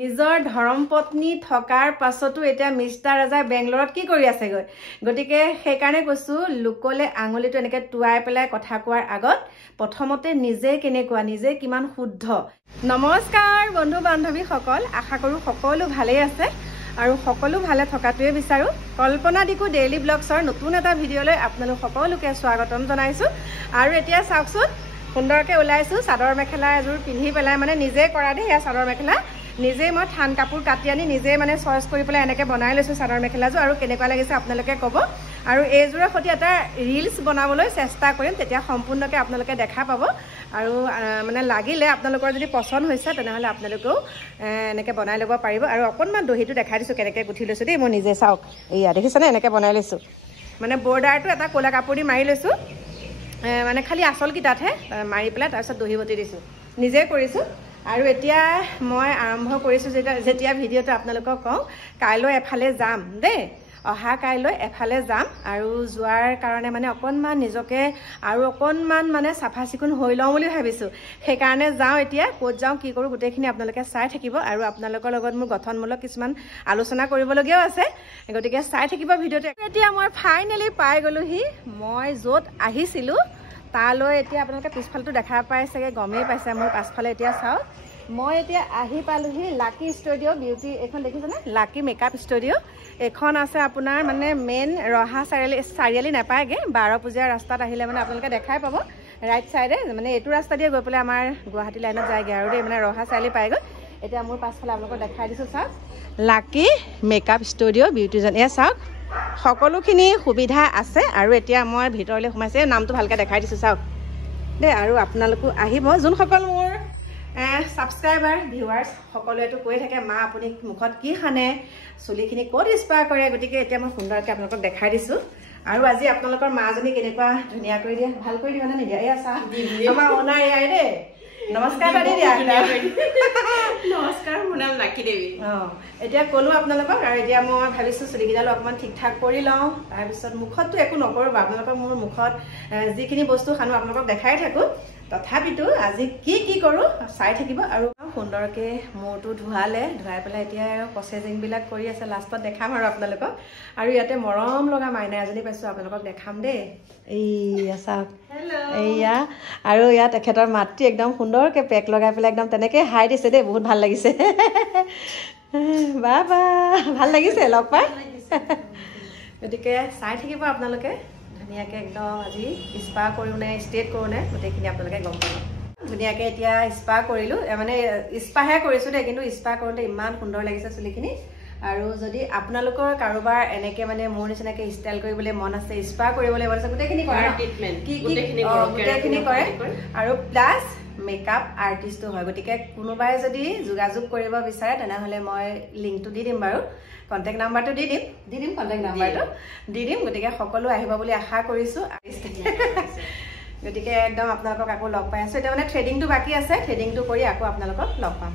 নিজৰ ধৰ্মপত্নী থকাৰ পাছতো এতিয়া মিষ্টাৰ ৰাজাই বেংগলৰত কি কৰি আছেগৈ গতিকে সেইকাৰণে কৈছো লোকলে আঙুলিটো এনেকে টুৱাই পেলাই কথা কোৱাৰ আগত প্ৰথমতে নিজে কেনেকুৱা নিজে কিমান শুদ্ধ নমস্কাৰ বন্ধু বান্ধৱী সকল আশা কৰো সকলো ভালেই আছে আৰু সকলো ভালে থকাটোৱে বিচাৰো কল্পনা দিকু ডেইলি ব্লগছৰ নতুন এটা ভিডিঅলৈ আপোনালোক সকলোকে স্বাগতম জনাইছো আৰু এতিয়া চাওকচোন সুন্দৰকে ওলাইছো চাদৰ মেখেলা এযোৰ পিন্ধি পেলাই মানে নিজে কৰা দে এয়া চাদৰ মেখেলা নিজে মই থান কাপোৰ কাটি আনি নিজে মানে চয়েস কৰি পেলাই এনেকে বনাই লৈছো চাদৰ মেখেলাযোৰ আৰু কেনেকুৱা লাগিছে আপোনালোকে ক'ব আৰু এইযোৰৰ সৈতে এটা ৰিলছ বনাবলৈ চেষ্টা কৰিম তেতিয়া সম্পূৰ্ণকে আপোনালোকে দেখা পাব আৰু মানে লাগিলে আপোনালোকৰ যদি পছন্দ হৈছে তেনেহলে আপোনালোকেও এনেকে বনাই ল'ব পাৰিব আৰু অকনমান দহিটো দেখাই দিছো কেনেকে গুঠি লৈছো দেই মই নিজে চাওক এইয়া দেখিছানে এনেকে বনাই লৈছো মানে বৰ্ডাৰটো এটা কোলা কাপোৰ দি মাৰি লৈছো মানে খালি আসল কিটাতহে মাৰি পেলাই তাৰপিছত দহি বটি দিছো নিজে কৰিছো আৰু এতিয়া মই আৰম্ভ কৰিছো যেতিয়া ভিডিঅ'টো আপোনালোকক কওঁ কাইলৈ এফালে যাম দেই অহা কাইলৈ এফালে যাম আৰু যোৱাৰ কাৰণে মানে অকনমান নিজকে আৰু অকনমান মানে চাফা চিকুণ হৈ লওঁ বুলি ভাবিছো সেইকাৰণে যাওঁ এতিয়া ক'ত যাওঁ কি কৰো গোটেইখিনি আপোনালোকে চাই থাকিব আৰু আপোনালোকৰ লগত মোৰ গঠনমূলক কিছুমান আলোচনা কৰিবলগীয়াও আছে গতিকে চাই থাকিব ভিডিঅ'টো এতিয়া মই ফাইনেলি পাই গলোহি মই য'ত আহিছিলো তালৈ এতিয়া আপোনালোকে পিছফালটো দেখা পাই চাগে গমেই পাইছে মোৰ পাছফালে এতিয়া চাওক মই এতিয়া আহি পালোহি লাকি ষ্টুডিঅ' বিউটি এখন দেখিছেনে লাকি মেকআপ ষ্টুডিঅ' এখন আছে আপোনাৰ মানে মেইন ৰহা চাৰিআলি নাপায়গে 12 পূজা ৰাস্তাত আহিলে মানে আপোনালোকে দেখাই পাব ৰাইট চাইডে মানে এইটো ৰাস্তা দিয়ে গৈ পেলাই আমাৰ গুৱাহাটী লাইনত যায়গে আৰু দেই মানে ৰহা চাৰিআলি পায়গৈ এতিয়া মোৰ পাছফালে আপোনালোকক দেখাই দিছো চাওক লাকি মেকআপ ষ্টুডিঅ' বিউটিজন এয়া চাওক সকলোখিনি সুবিধা আছে আৰু এতিয়া মই ভিতৰলৈ সোমাইছে নামটো ভালকৈ দেখাই দিছো চাওক দেই আৰু আপোনালোকো আহিব যোনসকল মোৰ ছাবস্ক্ৰাইবাৰ ভিউৱাৰ্ছ সকলোৱেতো কৈ থাকে মা আপুনি মুখত কি সানে চুলিখিনি ক'ত স্পা কৰে গতিকে এতিয়া মই সুন্দৰকৈ আপোনালোকক দেখাই দিছো আৰু আজি আপোনালোকৰ মাজনী কেনেকুৱা ধুনীয়া কৰি দিয়া ভাল কৰি দিবা নে নিদিয়া এয়া চাহ আমাৰ অনাৰ এয়াই দেই নমস্কাৰ বাদি দিয়া নমস্কাৰ মোৰ নাম লাকি দেৱী এতিয়া ক'লো আপোনালোকক আৰু এতিয়া মই ভাবিছো চুলিকেইডালো অকণমান ঠিক ঠাক কৰি লওঁ তাৰপিছত মুখততো একো নকৰোঁ আপোনালোকক মোৰ মুখত যিখিনি বস্তু সানো আপোনালোকক দেখাই থাকোঁ তথাপিতো আজি কি কি কৰোঁ চাই থাকিব আৰু সুন্দৰকৈ মূৰটো ধুৱাই পেলাই এতিয়া আৰু প্ৰচেছিংবিলাক কৰি আছে লাষ্টত দেখাম আৰু আপোনালোকক আৰু ইয়াতে মৰম লগা মাইনা এজনী পাইছোঁ আপোনালোকক দেখাম দেই এইয়া চাওক এইয়া আৰু ইয়াত তেখেতৰ মাতৃ একদম সুন্দৰকৈ পেক লগাই পেলাই একদম তেনেকৈ হাই দিছে দেই বহুত ভাল লাগিছে বা ভাল লাগিছে লগ পাই গতিকে চাই থাকিব আপোনালোকে ধুনীয়াকৈ একদম আজি স্পা কৰোঁ নে ষ্ট্ৰেট কৰোঁ নে গোটেইখিনি আপোনালোকে গম পাব ধুনীয়াকৈ এতিয়া স্পা কৰিলোঁ মানে স্পাহে কৰিছোঁ দেই কিন্তু স্পা কৰোঁতে ইমান সুন্দৰ লাগিছে চুলিখিনি আৰু যদি আপোনালোকৰ কাৰোবাৰ এনেকৈ মানে মোৰ নিচিনাকৈ ষ্টাইল কৰিবলৈ মন আছে স্পা কৰিবলৈ মন আছে গোটেইখিনি কৰে গোটেইখিনি কৰে আৰু প্লাছ মেকআপ আৰ্টিষ্টো হয় গতিকে কোনোবাই যদি যোগাযোগ কৰিব বিচাৰে তেনেহ'লে মই লিংকটো দি দিম বাৰু কণ্টেক্ট নাম্বাৰটো দি দিম কণ্টেক্ট নাম্বাৰটো দি দিম গতিকে সকলো আহিব বুলি আশা কৰিছোঁ গতিকে একদম আপোনালোকক আকৌ লগ পাই আছোঁ এতিয়া মানে থ্ৰেডিংটো বাকী আছে থ্ৰেডিংটো কৰি আকৌ আপোনালোকক লগ পাম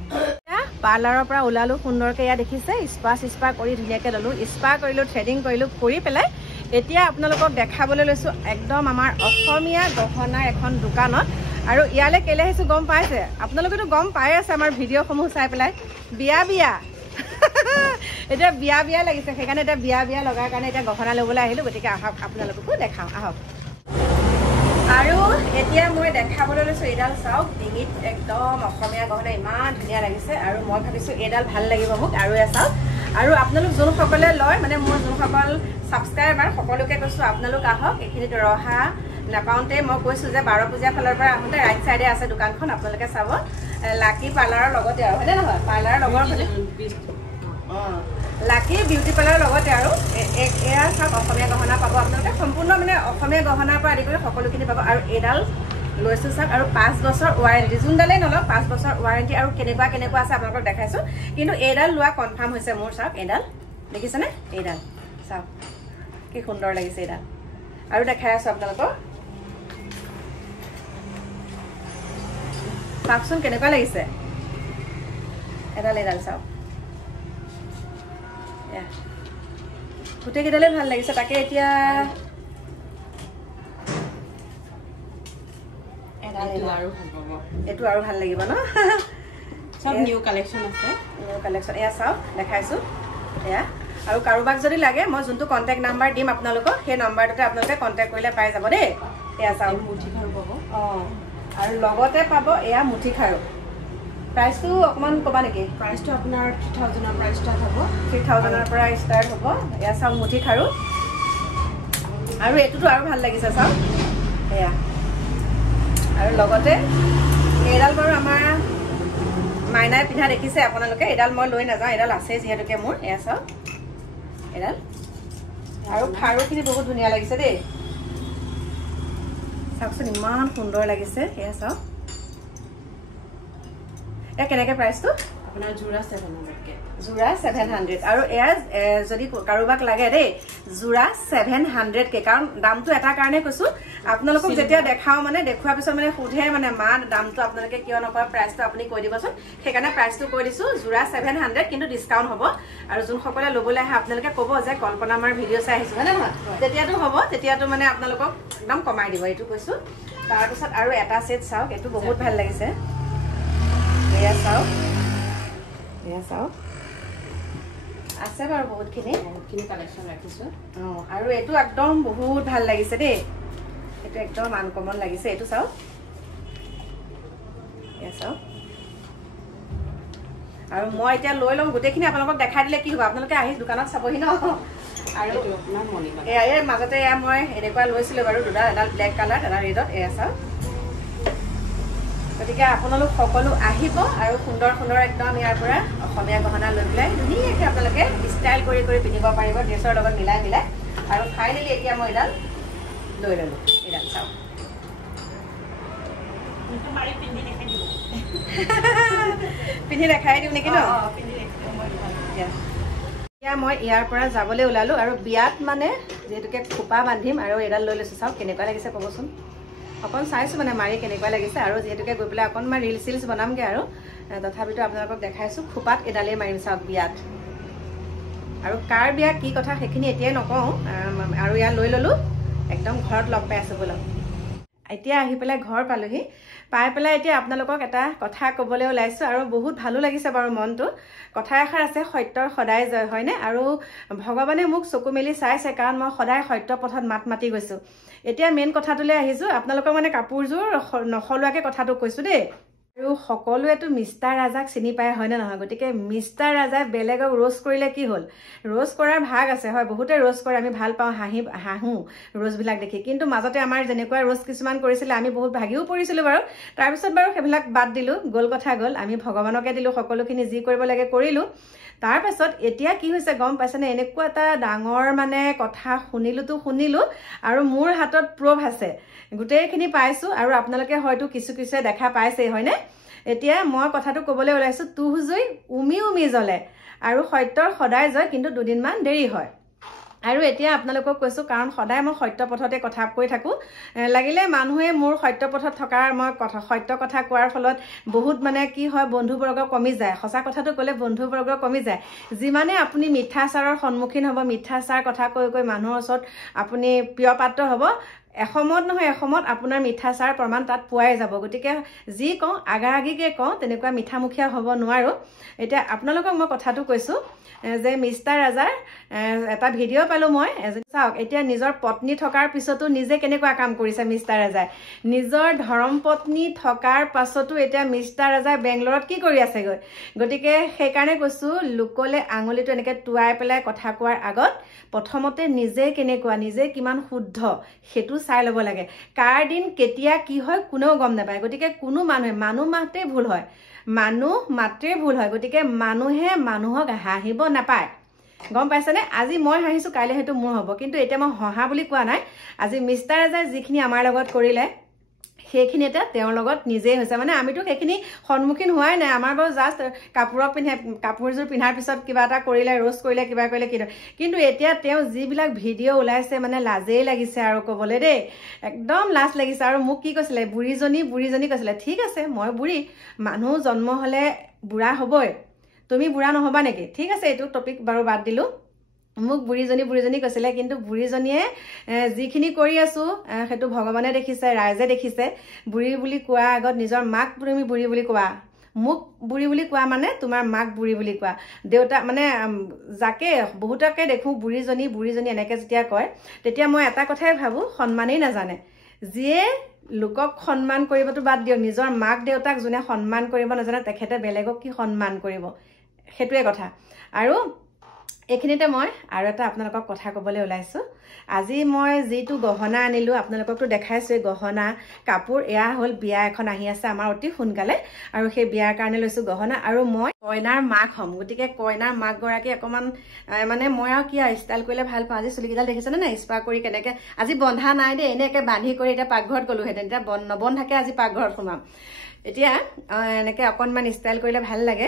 পাৰ্লাৰৰ পৰা ওলালো সুন্দৰকৈ এয়া দেখিছে স্পা কৰি ধুনীয়াকৈ ল'লোঁ স্পা কৰিলোঁ থ্ৰেডিং কৰিলোঁ কৰি পেলাই এতিয়া আপোনালোকক দেখাবলৈ লৈছোঁ একদম আমাৰ অসমীয়া গহনাৰ এখন দোকানত আৰু ইয়ালৈ কেলৈ আহিছোঁ গম পাইছে আপোনালোকেতো গম পাই আছে আমাৰ ভিডিঅ'সমূহ চাই পেলাই বিয়া এতিয়া বিয়া লাগিছে সেইকাৰণে এতিয়া বিয়া লগাৰ কাৰণে এতিয়া গহনা ল'বলৈ আহিলোঁ গতিকে আহক আপোনালোককো দেখাওঁ আহক আৰু এতিয়া মই দেখাবলৈ লৈছোঁ এইডাল চাওক ডিঙিত একদম অসমীয়া গহনা ইমান ধুনীয়া লাগিছে আৰু মই ভাবিছোঁ এইডাল ভাল লাগিব মোক আৰু এয়া চাওক আৰু আপোনালোক যোনসকলে লয় মানে মোৰ যোনসকল ছাবস্ক্ৰাইবাৰ সকলোকে কৈছোঁ আপোনালোক আহক এইখিনিত ৰহা নাপাওঁতে মই কৈছোঁ যে 12 পূজা ফালৰ পৰা আহোঁতে ৰাইট চাইডে আছে দোকানখন আপোনালোকে চাব লাকি পাৰ্লাৰৰ লগতে আৰু হয়নে নহয় পাৰ্লাৰৰ লগৰ লাকি বিউটি পাৰ্লাৰৰ লগতে আৰু এয়া চাওক অসমীয়া গহনা পাব আপোনালোকে সম্পূৰ্ণ মানে অসমীয়া গহনাৰ পৰা আদি কৰি সকলোখিনি পাব আৰু এইডাল লৈছোঁ চাওক আৰু 5 বছৰ ৱাৰেণ্টি যোনডালেই নলওক 5 বছৰ ৱাৰেণ্টি আৰু কেনেকুৱা আছে আপোনালোকক দেখাইছোঁ কিন্তু এইডাল লোৱা কনফাৰ্ম হৈছে মোৰ চাওক এইডাল দেখিছেনে এইডাল চাওক কি সুন্দৰ লাগিছে এইডাল আৰু দেখাই আছোঁ আপোনালোকক চাওকচোন কেনেকুৱা লাগিছে এইডাল চাওক গোটেইকেইডালে ভাল লাগিছে তাকে এতিয়া এইটো আৰু ভাল লাগিব ন সব নিউ কালেকশন আছে নিউ কালেকশন এয়া চাওক দেখাইছোঁ এয়া আৰু কাৰোবাক যদি লাগে মই যোনটো কণ্টেক্ট নাম্বাৰ দিম আপোনালোকক সেই নাম্বাৰটোতে আপোনালোকে কণ্টেক্ট কৰিলে পাই যাব দেই এয়া চাওক মুঠি খাৰু পাব অঁ আৰু লগতে পাব এয়া মুঠি খাৰু প্ৰাইচটো অকণমান ক'বা নেকি প্ৰাইচটো আপোনাৰ 3000ৰ পৰা ষ্টাৰ্ট হ'ব 3000ৰ পৰা ষ্টাৰ্ট হ'ব এয়া চাওক মুঠি খাৰু আৰু এইটোতো আৰু ভাল লাগিছে চাওক এয়া আৰু লগতে এইডাল বাৰু আমাৰ মাইনাই পিন্ধা দেখিছে আপোনালোকে এইডাল মই লৈ নাযাওঁ এইডাল আছে যিহেতুকে মোৰ এয়া চাওক এইডাল আৰু খাৰুখিনি বহুত ধুনীয়া লাগিছে দেই চাওকচোন ইমান সুন্দৰ লাগিছে এয়া চাওক এয়া কেনেকৈ প্ৰাইচটো আপোনাৰ যোৰা 700কে যোৰা 700 আৰু এয়া যদি কাৰোবাক লাগে দেই যোৰা 700কে কাৰণ দামটো এটা কাৰণে কৈছোঁ আপোনালোকক যেতিয়া দেখাওঁ মানে দেখুৱাৰ পিছত মানে সোধে মানে মা দামটো আপোনালোকে কিয় নকয় প্ৰাইচটো আপুনি কৈ দিবচোন সেইকাৰণে প্ৰাইচটো কৈ দিছোঁ যোৰা 700 কিন্তু ডিছকাউণ্ট হ'ব আৰু যোনসকলে ল'বলৈ আহে আপোনালোকে ক'ব যে কল্পনা আমাৰ ভিডিঅ' চাই আহিছোঁ হয় নে নহয় তেতিয়াতো হ'ব তেতিয়াতো মানে আপোনালোকক একদম কমাই দিব এইটো কৈছোঁ তাৰপিছত আৰু এটা ছেট চাওক এইটো বহুত ভাল লাগিছে এয়া চাওক আছে বাৰু বহুতখিনি কালেকশ্যন ৰাখিছোঁ অঁ আৰু এইটো একদম বহুত ভাল লাগিছে দেই এইটো একদম আনকমন লাগিছে এইটো চাওক এয়া চাওক আৰু মই এতিয়া লৈ ল'ম গোটেইখিনি আপোনালোকক দেখাই দিলে কি হ'ব আপোনালোকে আহি দোকানত চাবহি ন আৰু এয়া এই মাজতে এয়া মই এনেকুৱা লৈছিলোঁ বাৰু দুডাল এডাল ব্লেক কালাৰ এডাল ৰেডত এয়া চাওক গতিকে আপোনালোক সকলো আহিব আৰু সুন্দৰ সুন্দৰ একদম ইয়াৰ পৰা অসমীয়া গহনা লৈ পেলাই ধুনীয়াকৈ আপোনালোকে ষ্টাইল কৰি কৰি পিন্ধিব পাৰিব ড্ৰেছৰ লগত মিলাই মিলাই আৰু ফাইনেলি এতিয়া মই এডাল লৈ ল'লোঁ এডাল চাওক পিন্ধি দেখাই দিওঁ নেকি ন এতিয়া মই ইয়াৰ পৰা যাবলৈ ওলালোঁ আৰু বিয়াত মানে যিহেতুকে খোপা বান্ধিম আৰু এডাল লৈ লৈছোঁ চাওক কেনেকুৱা লাগিছে ক'বচোন অকণ চাইছোঁ মানে মাৰি কেনেকুৱা লাগিছে আৰু যিহেতুকে গৈ পেলাই অকণমান ৰিলচ চিলচ বনামগৈ আৰু তথাপিতো আপোনালোকক দেখাইছোঁ খোপাত এডালেই মাৰিম চাওক বিয়াত আৰু কাৰ বিয়া কি কথা সেইখিনি এতিয়াই নকওঁ আৰু ইয়াত লৈ ল'লোঁ একদম ঘৰত লগ পাই আছোঁ বোলক এতিয়া আহি পেলাই ঘৰ পালোহি পাই পেলাই এতিয়া আপোনালোকক এটা কথা ক'বলৈ ওলাইছোঁ আৰু বহুত ভালো লাগিছে বাৰু মনটো কথা এষাৰ আছে সত্যৰ সদায় জয় হয়নে আৰু ভগৱানে মোক চকু মেলি চাইছে কাৰণ মই সদায় সত্য পথত মাত মাতি গৈছোঁ এতিয়া মেইন কথাটোলৈ আহিছোঁ আপোনালোকৰ মানে কাপোৰযোৰ নসলোৱাকৈ কথাটো কৈছোঁ দেই আৰু সকলোৱেতো মিষ্টাৰ ৰাজাক চিনি পায় হয়নে নহয় গতিকে মিষ্টাৰ ৰাজাই বেলেগক ৰোষ্ট কৰিলে কি হ'ল ৰোষ্ট কৰাৰ ভাগ আছে হয় বহুতে ৰোষ্ট কৰে আমি ভাল পাওঁ হাঁহোঁ ৰোষ্টবিলাক দেখি কিন্তু মাজতে আমাৰ যেনেকুৱা ৰোষ্ট কিছুমান কৰিছিলে আমি বহুত ভাগিও পৰিছিলোঁ বাৰু তাৰপিছত বাৰু সেইবিলাক বাদ দিলোঁ গ'ল কথা গ'ল আমি ভগৱানকে দিলোঁ সকলোখিনি যি কৰিব লাগে কৰিলোঁ তাৰপাছত এতিয়া কি হৈছে গম পাইছেনে এনেকুৱা এটা ডাঙৰ মানে কথা শুনিলোঁ আৰু মোৰ হাতত প্ৰুফ আছে গোটেইখিনি পাইছোঁ আৰু আপোনালোকে হয়তো কিছু কিছুৱে দেখা পাইছেই হয়নে এতিয়া মই কথাটো ক'বলৈ ওলাইছোঁ তুহ জুই উমি উমি জ্বলে আৰু সত্যৰ সদায় জয় কিন্তু দুদিনমান দেৰি হয় আৰু এতিয়া আপোনালোকক কৈছোঁ কাৰণ সদায় মই সত্য পথতে কথা কৈ থাকোঁ লাগিলে মানুহে মোৰ সত্য পথত থকাৰ মই সত্য কথা কোৱাৰ ফলত বহুত মানে কি হয় বন্ধুবৰ্গ কমি যায় সঁচা কথাটো ক'লে বন্ধুবৰ্গ কমি যায় যিমানে আপুনি মিথ্যাচাৰৰ সন্মুখীন হ'ব মিথ্যাচাৰ কথা কৈ কৈ মানুহৰ ওচৰত আপুনি প্ৰিয় পাত্ৰ হ'ব এসমত নহয় এসমত আপোনাৰ মিঠাচাৰ প্ৰমাণ তাত পোৱাই যাব গতিকে যি কওঁ আগাআগিকৈ কওঁ তেনেকুৱা মিঠামুখীয়া হ'ব নোৱাৰোঁ এতিয়া আপোনালোকক মই কথাটো কৈছোঁ যে মিষ্টাৰ ৰাজাৰ এটা ভিডিঅ' পালোঁ মই চাওক এতিয়া নিজৰ পত্নী থকাৰ পিছতো নিজে কেনেকুৱা কাম কৰিছে মিষ্টাৰ ৰাজাই নিজৰ ধৰ্মপত্নী থকাৰ পাছতো এতিয়া মিষ্টাৰ ৰাজাই বেংগলৰত কি কৰি আছেগৈ গতিকে সেইকাৰণে কৈছোঁ লোকলে আঙুলিটো এনেকৈ টুৱাই পেলাই কথা কোৱাৰ আগত প্ৰথমতে নিজে কেনেকুৱা নিজে কিমান শুদ্ধ সেইটো চাই ল'ব লাগে কাৰ দিন কেতিয়া কি হয় কোনেও গম নাপায় গতিকে কোনো মানুহ মাত্ৰেই ভুল হয় গতিকে মানুহে মানুহক হাঁহিব নাপায় গম পাইছেনে আজি মই হাঁহিছোঁ কাইলৈ সেইটো মোৰ হ'ব কিন্তু এতিয়া মই হহা বুলি কোৱা নাই আজি মিষ্টাৰ ৰাজাই যিখিনি আমাৰ লগত কৰিলে সেইখিনি এটা তেওঁৰ লগত নিজেই হৈছে মানে আমিতো সেইখিনি সন্মুখীন হোৱাই নাই আমাৰ বাৰু জাষ্ট কাপোৰযোৰ পিন্ধাৰ পিছত কিবা এটা কৰিলে ৰোষ্ট কৰিলে কিবা কৰিলে কিন্তু এতিয়া তেওঁ যিবিলাক ভিডিঅ' ওলাইছে মানে লাজেই লাগিছে আৰু ক'বলৈ দেই একদম লাজ লাগিছে আৰু মোক কি কৈছিলে বুঢ়ীজনী কৈছিলে ঠিক আছে মই বুঢ়ী মানুহ জন্ম হ'লে বুঢ়া হ'বই তুমি বুঢ়া নহ'বা নেকি ঠিক আছে এইটো টপিক বাৰু বাদ দিলোঁ মোক বুঢ়ীজনী কৈছিলে কিন্তু বুঢ়ীজনীয়ে যিখিনি কৰি আছোঁ সেইটো ভগৱানে দেখিছে ৰাইজে দেখিছে বুঢ়ী বুলি কোৱাৰ আগত নিজৰ মাক তুমি বুঢ়ী বুলি কোৱা মোক বুঢ়ী বুলি কোৱা মানে তোমাৰ মাক বুঢ়ী বুলি কোৱা দেউতা মানে যাকে বহুতকে দেখো বুঢ়ীজনী এনেকে যেতিয়া কয় তেতিয়া মই এটা কথাই ভাবো সন্মানেই নাজানে যিয়ে লোকক সন্মান কৰিবতো বাদ দিও নিজৰ মাক দেউতাক যোনে সন্মান কৰিব নাজানে তেখেতে বেলেগক কি সন্মান কৰিব হেতুৱে কথা আৰু এইখিনিতে মই আৰু এটা আপোনালোকক কথা ক'বলৈ ওলাইছো আজি মই যেটো গহনা আনিলো আপোনালোককটো দেখাইছো গহনা কাপোৰ এয়া হল বিয়া এখন আহি আছে আমাৰ অতি সোনকালে আৰু সেই বিয়াৰ কাৰণে লৈছো গহনা আৰু মই কইনাৰ মাক হম গতিকে কইনাৰ মাক গৰাকী অকমান মানে মই আৰু কি ষ্টাইল কৰিলে ভাল পাওঁ আজি চুলিকেইডাল দেখিছেনে না স্পা কৰি কেনেকে আজি বন্ধা নাই দেই এনেকে বান্ধি কৰি এতিয়া পাকঘৰত গলোহেঁতেন এতিয়া নবন্ধাকে আজি পাকঘৰত সোমাম এতিয়া এনেকে অকনমান ষ্টাইল কৰিলে ভাল লাগে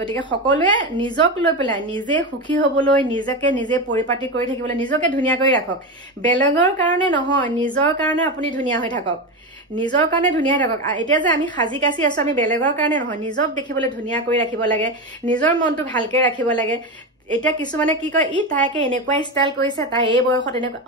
গতিকে সকলোৱে নিজক লৈ পেলাই নিজে সুখী হ'বলৈ নিজকে নিজে পৰিপাটি কৰি থাকিবলৈ নিজকে ধুনীয়া কৰি ৰাখক বেলেগৰ কাৰণে নহয় নিজৰ কাৰণে আপুনি ধুনীয়া হৈ থাকক নিজৰ কাৰণে ধুনীয়া হৈ থাকক এতিয়া যে আমি সাজি কাচি আছো আমি বেলেগৰ কাৰণে নহয় নিজক দেখিবলৈ ধুনীয়া কৰি ৰাখিব লাগে নিজৰ মনটো ভালকে ৰাখিব লাগে এতিয়া কিছুমানে কি কয় তাইকে এনেকুৱা ষ্টাইল কৰিছে তাই এই বয়সত এনেকুৱা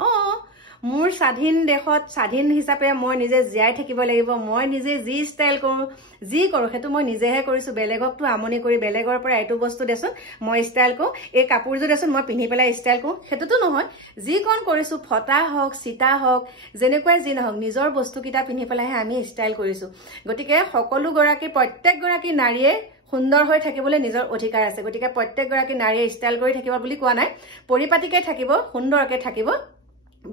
মোৰ স্বাধীন দেশত স্বাধীন হিচাপে মই নিজে জীয়াই থাকিব লাগিব মই নিজে যি ষ্টাইল কৰো যি কৰো হেতু মই নিজেহে কৰিছো বেলেগকটো আমনি কৰি বেলেগৰ পৰা এটো বস্তু দেচোন মই ষ্টাইল কৰো এই কাপোৰযোৰ দেচোন মই পিন্ধি পেলাই ষ্টাইল কৰো হেতুটো নহয় যি কোন কৰিছো ফটা হওক চিতা হওক যেনেকুৱাই যি নহওক নিজৰ বস্তুকিটা পিন্ধি পেলাইহে আমি ষ্টাইল কৰিছো গতিকে সকলো গৰাকী প্ৰত্যেক গৰাকী নাৰীয়ে সুন্দৰ হৈ থাকিবলৈ নিজৰ অধিকাৰ আছে গতিকে প্ৰত্যেক গৰাকী নাৰীয়ে ষ্টাইল কৰি থাকিব বুলি কোৱা নাই পৰিপাটিকে থাকিব সুন্দৰকে থাকিব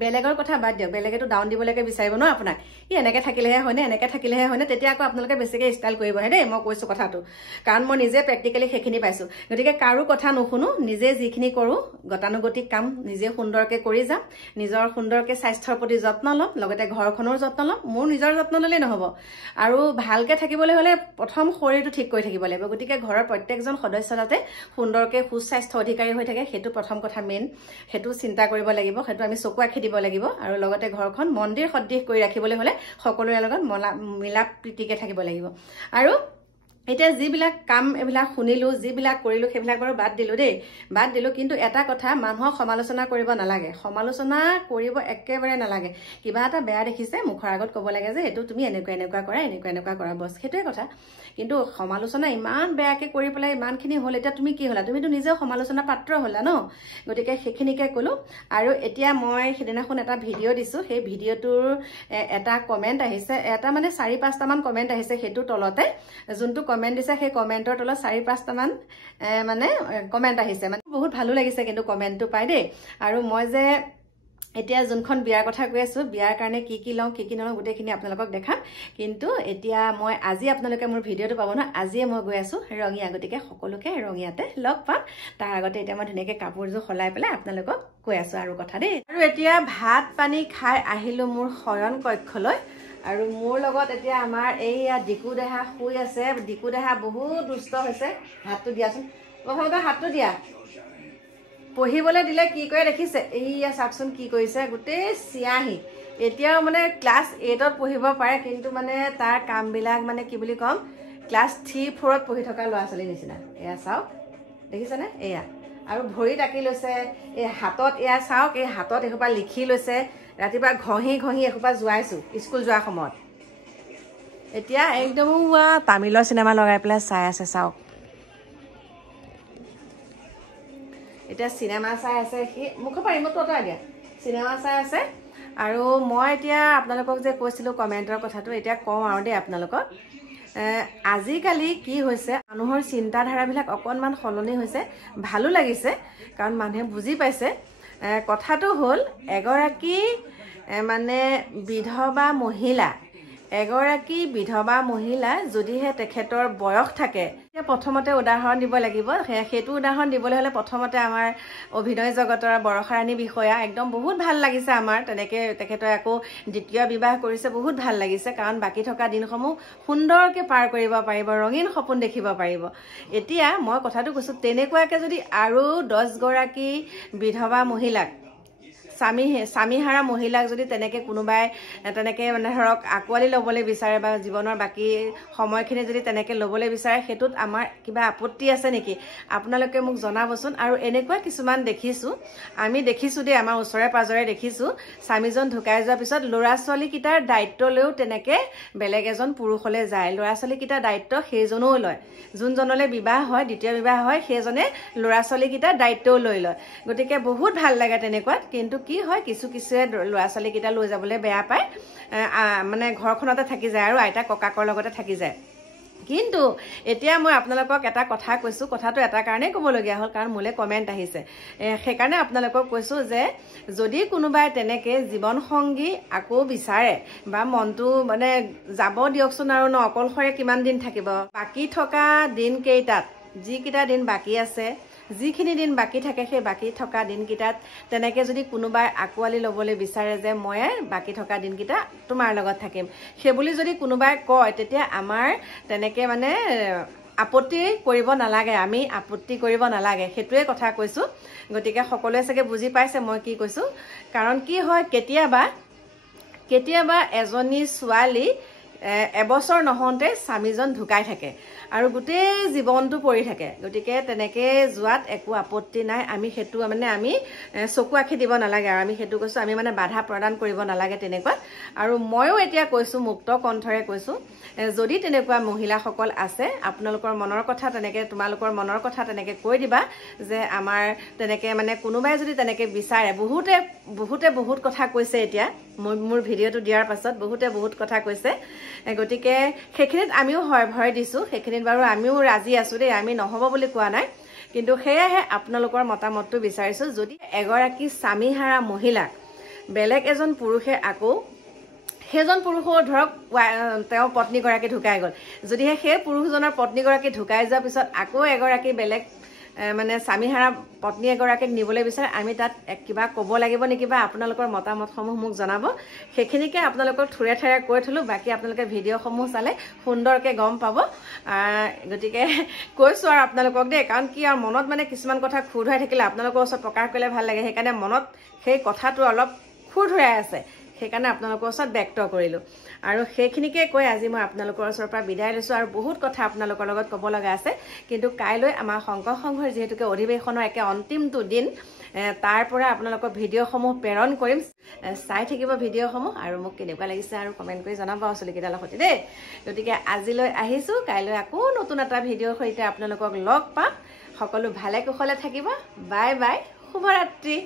বেলেগৰ কথা বাদ দিয়ক বেলেগেটো ডাউন দিবলৈকে বিচাৰিব ন আপোনাক এনেকে থাকিলেহে হয়নে তেতিয়া আকৌ আপোনালোকে বেছিকে ষ্টাইল কৰিবহে দেই মই কৈছো কথাটো কাৰণ মই নিজে প্ৰেক্টিকেলি সেইখিনি পাইছো গতিকে কাৰো কথা নুশুনো নিজে যিখিনি কৰো গতানুগতিক কাম নিজে সুন্দৰকে কৰি যাম নিজৰ সুন্দৰকে স্বাস্থ্যৰ প্ৰতি যত্ন লম লগতে ঘৰখনৰ যত্ন লম মোৰ নিজৰ যত্ন ললেই নহব আৰু ভালকে থাকিবলৈ হলে প্ৰথম শৰীৰটো ঠিক কৰি থাকিব লাগিব গতিকে ঘৰৰ প্ৰত্যেকজন সদস্য যাতে সুন্দৰকে সুস্বাস্থ্য অধিকাৰী হৈ থাকে সেইটো প্ৰথম কথা মেইন সেইটো চিন্তা কৰিব লাগিব সেইটো আমি চকু দিব লাগিব আৰু লগতে ঘৰখন মন্দিৰ সদৃশ কৰি ৰাখিবলৈ হলে সকলোৰে লগত মিলা প্ৰীতিকে থাকিব লাগিব আৰু এতিয়া যিবিলাক কাম এবিলাক শুনিলো যিবিলাক কৰিলো সেইবিলাক বাৰু বাদ দিলো কিন্তু এটা কথা মানুহক সমালোচনা কৰিব নালাগে সমালোচনা কৰিব একেবাৰে নালাগে কিবা এটা বেয়া দেখিছে মুখৰ আগত ক'ব লাগে যে এটো তুমি এনেকুৱা কৰা বস হেতুৱে কথা কিন্তু সমালোচনা ইমান বেয়াকে কৰি পেলাই ইমানখিনি হল এতিয়া তুমি কি হলা তুমিতো নিজেও সমালোচনা পাত্ৰ হলা ন গতিকে সেইখিনিকে কলো আৰু এতিয়া মই সেদিনাখন এটা ভিডিঅ' দিছো সেই ভিডিঅ'টোৰ এটা কমেন্ট আহিছে এটা মানে 4-5টা মান কমেন্ট আহিছে হেতু তলতে যোনটো কমেন্ট দিছে সেই কমেন্টৰ তলত 4-5টা মান মানে কমেন্ট আহিছে মানে বহুত ভালো লাগিছে কিন্তু কমেন্টটো পাই দেই আৰু মই যে এতিয়া যোনখন বিয়াৰ কথা কৈ আছো বিয়াৰ কাৰণে কি লওঁ কি নলওঁ গোটেইখিনি আপোনালোকক দেখাম কিন্তু এতিয়া মই আজি আপোনালোকে মোৰ ভিডিঅ'টো পাব ন আজিয়ে মই গৈ আছো ৰঙিয়া গতিকে সকলোকে ৰঙিয়াতে লগ পাম তাৰ আগতে এতিয়া মই ধুনীয়াকে কাপোৰযোৰ সলাই পেলাই আপোনালোকক কৈ আছো আৰু কথা দেই আৰু এতিয়া ভাত পানী খাই আহিলো মোৰ শয়ন কক্ষলৈ আৰু মোৰ লগত এতিয়া আমাৰ এইয়া ডিকু দেহা শুই আছে ডিকু দেহা বহুত দুষ্ট হৈছে হাতটো দিয়াচোন প্ৰথমতে হাতটো দিয়া পঢ়িবলৈ দিলে কি কৰে দেখিছে এইয়া চাকচোন কি কৰিছে গোটেই চিয়াহি এতিয়াও মানে ক্লাছ 8ত পঢ়িব পাৰে কিন্তু মানে তাৰ কামবিলাক মানে কি বুলি কম ক্লাছ 3-4ত পঢ়ি থকা ল'ৰা ছোৱালীৰ নিচিনা এয়া চাওক দেখিছেনে এয়া আৰু ভৰি টাকি লৈছে এই হাতত এয়া চাওক এই হাতত এসোপা লিখি লৈছে ৰাতিপুৱা ঘঁহি এসোপা যোৱাইছো স্কুল যোৱাৰ সময়ত এতিয়া একদম তামিলৰ চিনেমা লগাই পেলাই চাই আছে চাওক এতিয়া চিনেমা চাই আছে সি মুখৰ পৰা ৰিমোটটো আঁতৰাই দিয়া চিনেমা চাই আছে আৰু মই এতিয়া আপোনালোকক যে কৈছিলো কমেন্টৰ কথাটো এতিয়া কওঁ আৰু দেই আপোনালোকক আজিকালি কি হৈছে মানুহৰ চিন্তাধাৰাবিলাক অকনমান সলনি হৈছে ভালো লাগিছে কাৰণ মানুহে বুজি পাইছে কথাটো হ'ল এগৰাকী মানে বিধৱা মহিলা যদিহে তেখেতৰ বয়স থাকে প্ৰথমতে উদাহৰণ দিব লাগিব সেইটো উদাহৰণ দিবলৈ হলে প্ৰথমতে আমাৰ অভিনয় জগতৰ বৰষাৰাণী বিষয়া একদম বহুত ভাল লাগিছে আমাৰ তেনেকে তেখেতৰ আকৌ দ্বিতীয় বিবাহ কৰিছে বহুত ভাল লাগিছে কাৰণ বাকি থকা দিনসমূহ সুন্দৰকে পাৰ কৰিব পাৰিব ৰঙীন সপোন দেখিব পাৰিব এতিয়া মই কথাটো কৈছো তেনেকুৱাকে যদি আৰু 10 গৰাকী বিধৱা মহিলাক স্বামীহাৰা মহিলাক যদি তেনেকৈ কোনোবাই তেনেকৈ মানে ধৰক আঁকোৱালি ল'বলৈ বিচাৰে বা জীৱনৰ বাকী সময়খিনি যদি তেনেকৈ ল'বলৈ বিচাৰে সেইটোত আমাৰ কিবা আপত্তি আছে নেকি আপোনালোকে মোক জনাবচোন। আৰু এনেকুৱা কিছুমান দেখিছোঁ, আমি দেখিছোঁ দেই, আমাৰ ওচৰে পাজৰে দেখিছোঁ, স্বামীজন ঢুকাই যোৱাৰ পিছত ল'ৰা ছোৱালীকেইটাৰ দায়িত্ব লৈও তেনেকৈ বেলেগ এজন পুৰুষলৈ যায়। ল'ৰা ছোৱালীকেইটাৰ দায়িত্ব সেইজনেও লয়, যোনজনলৈ বিবাহ হয়, দ্বিতীয় বিবাহ হয়, সেইজনে ল'ৰা ছোৱালীকেইটাৰ দায়িত্বও লৈ লয়। গতিকে বহুত ভাল লাগে তেনেকুৱাত। কিন্তু কি হয়, কিছুৱে ল'ৰা ছোৱালীকেইটা লৈ যাবলৈ বেয়া পায়, মানে ঘৰখনতে থাকি যায় আৰু আইতা ককাকৰ লগতে থাকি যায়। কিন্তু এতিয়া মই আপোনালোকক এটা কথা কৈছোঁ, কথাটো এটা কাৰণেই ক'বলগীয়া হ'ল, কাৰণ মোলৈ কমেণ্ট আহিছে, সেইকাৰণে আপোনালোকক কৈছোঁ যে যদি কোনোবাই তেনেকৈ জীৱনসংগী আকৌ বিচাৰে বা মনটো মানে যাব দিয়কচোন আৰু ন, অকলশৰে কিমান দিন থাকিব। বাকী থকা দিনকেইটাত, যিকেইটা দিন বাকী আছে, যিখিনি দিন বাকী থাকে, সেই বাকী থকা দিনকেইটাত তেনেকৈ যদি কোনোবাই আঁকোৱালি ল'বলৈ বিচাৰে যে মই বাকী থকা দিনকেইটা তোমাৰ লগত থাকিম, সেইবুলি যদি কোনোবাই কয়, তেতিয়া আমাৰ তেনেকৈ মানে আপত্তি কৰিব নালাগে, আমি আপত্তি কৰিব নালাগে, সেইটোৱে কথা কৈছোঁ। গতিকে সকলোৱে চাগে বুজি পাইছে মই কি কৈছোঁ। কাৰণ কি হয়, কেতিয়াবা এজনী ছোৱালী এবছৰ নহওঁতে স্বামীজন ঢুকাই থাকে আৰু গোটেই জীৱনটো পৰি থাকে। গতিকে তেনেকৈ যোৱাত একো আপত্তি নাই, আমি সেইটো মানে আমি চকু আখি দিব নালাগে। আৰু আমি সেইটো কৈছোঁ, আমি মানে বাধা প্ৰদান কৰিব নালাগে তেনেকুৱা। আৰু ময়ো এতিয়া কৈছোঁ, মুক্ত কণ্ঠৰে কৈছোঁ, যদি তেনেকুৱা মহিলাসকল আছে, আপোনালোকৰ মনৰ কথা তেনেকৈ, তোমালোকৰ মনৰ কথা তেনেকৈ কৈ দিবা যে আমাৰ তেনেকৈ মানে কোনোবাই যদি তেনেকৈ বিচাৰে। বহুতে বহুত কথা কৈছে এতিয়া, মোৰ ভিডিঅ'টো দিয়াৰ পাছত বহুত কথা কৈছে। গতিকে সেইখিনিত আমিও ভয় দিছোঁ, সেইখিনিত বাৰু আমিও ৰাজি আছোঁ দেই, আমি নহ'ব বুলি কোৱা নাই। কিন্তু সেয়াহে আপোনালোকৰ মতামতটো বিচাৰিছোঁ। যদি এগৰাকী স্বামীহাৰা মহিলাক বেলেগ এজন পুৰুষে আকৌ, সেইজন পুৰুষো ধৰক তেওঁৰ পত্নীগৰাকী ঢুকাই গ'ল, যদিহে সেই পুৰুষজনৰ পত্নীগৰাকী ঢুকাই যোৱাৰ পিছত আকৌ এগৰাকী বেলেগ মানে স্বামীহাৰা পত্নী এগৰাকীক নিবলৈ বিচাৰে, আমি তাত কিবা ক'ব লাগিব নেকি বা আপোনালোকৰ মতামতসমূহ মোক জনাব। সেইখিনিকে আপোনালোকক ঠোৰে ঠেৰে কৈ থলোঁ, বাকী আপোনালোকে ভিডিঅ'সমূহ চালে সুন্দৰকৈ গম পাব। গতিকে কৈছোঁ আৰু আপোনালোকক দেই, কাৰণ কি আৰু মনত মানে কিছুমান কথা খুৰ ধৰাই থাকিলে আপোনালোকৰ ওচৰত প্ৰকাশ কৰিলে ভাল লাগে, সেইকাৰণে মনত সেই কথাটো অলপ খুৰ ধৰাই আছে, সেইকাৰণে আপোনালোকৰ ওচৰত ব্যক্ত কৰিলোঁ। আৰু সেইখিনিকে কৈ আজি মই আপোনালোকৰ ওচৰৰ পৰা বিদায় লৈছোঁ। আৰু বহুত কথা আপোনালোকৰ লগত ক'ব লগা আছে, কিন্তু কাইলৈ আমাৰ শংকৰ সংঘৰ যিহেতুকে অধিৱেশনৰ একে অন্তিমটো দিন, তাৰ পৰা আপোনালোকৰ ভিডিঅ'সমূহ প্ৰেৰণ কৰিম, চাই থাকিব ভিডিঅ'সমূহ। আৰু মোক কেনেকুৱা লাগিছে আৰু কমেণ্ট কৰি জনাব চুলিকেইডালৰ সৈতে দেই। গতিকে আজিলৈ আহিছোঁ, কাইলৈ আকৌ নতুন এটা ভিডিঅ'ৰ সৈতে আপোনালোকক লগ পাম। সকলো ভালে কুশলে থাকিব। বাই বাই, শুভৰাত্ৰি।